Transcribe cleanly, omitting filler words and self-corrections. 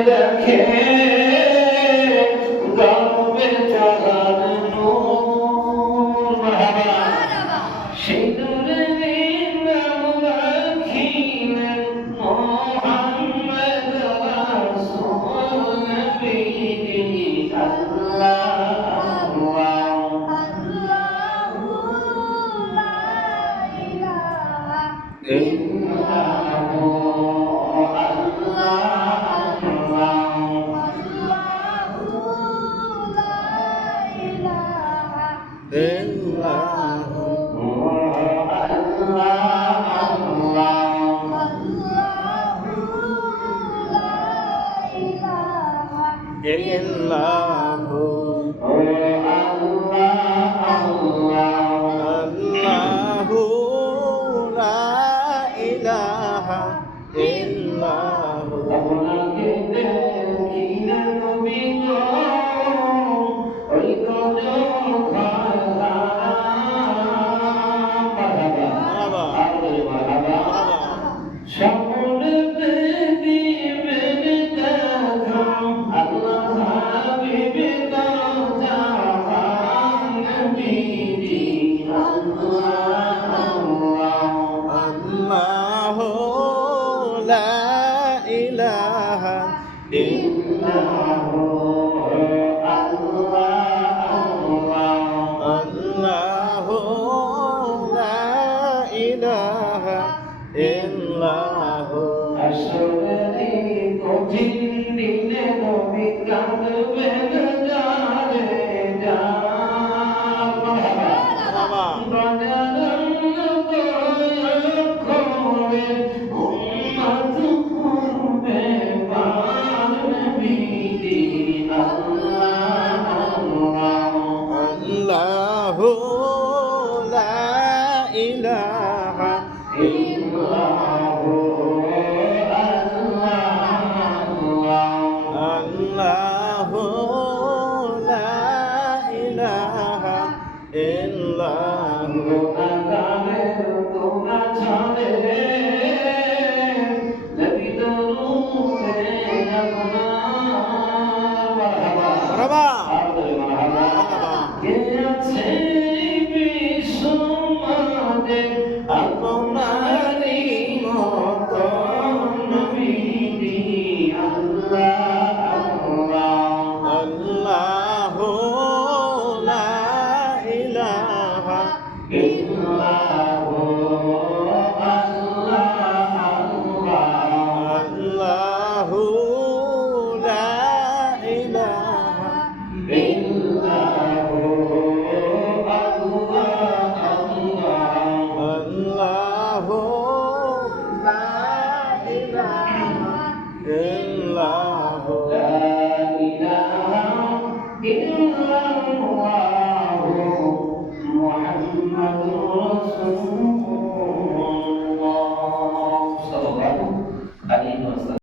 রাখে গর্বে তাহার নূর মারহাবা সেই নূরের নাম রাখিলেন মুহাম্মদ রাসূল নবী আল্লাহু ইল্লাল্লাহু আপনাকে দেখিলে নবী গো ওই তো মারহাবা সকলে দিবেন দেখা আল্লাহ হাবিব জাহান নবীজি আল্লাহু লা ইলাহা ইল্লাল্লাহু আল্লাহু লা ইলাহা ইল্লাহু আসরে কঠিন দিনে নবী কাঁদবেন যারে বাবা আল্লাহু লা ইলাহা আল্লাহু লা ইলাহা ইল্লাহু মারহাবা আপনারি মত নবীজি আল্লাহু লা ইলাহা ইল্লাল্লাহু আল্লাহু লা ইলাহা ইল্লাল্লাহু আল্লাহু লা ইলাহা ইল্লাল্লাহু